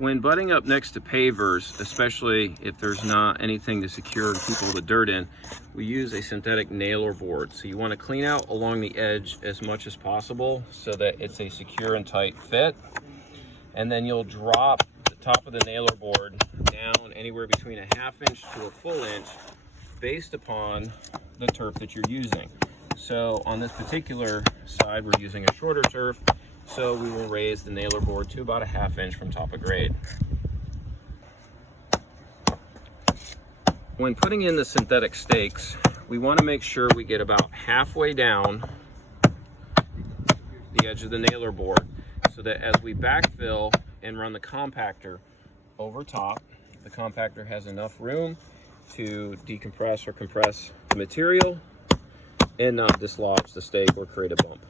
When butting up next to pavers, especially if there's not anything to secure and keep all the dirt in, we use a synthetic nailer board. So you want to clean out along the edge as much as possible so that it's a secure and tight fit. And then you'll drop the top of the nailer board down anywhere between a ½ inch to a full inch based upon the turf that you're using. So on this particular side, we're using a shorter turf, so we will raise the nailer board to about a ½ inch from top of grade. When putting in the synthetic stakes, we want to make sure we get about halfway down the edge of the nailer board so that as we backfill and run the compactor over top, the compactor has enough room to decompress or compress the material and not dislodge the stake or create a bump.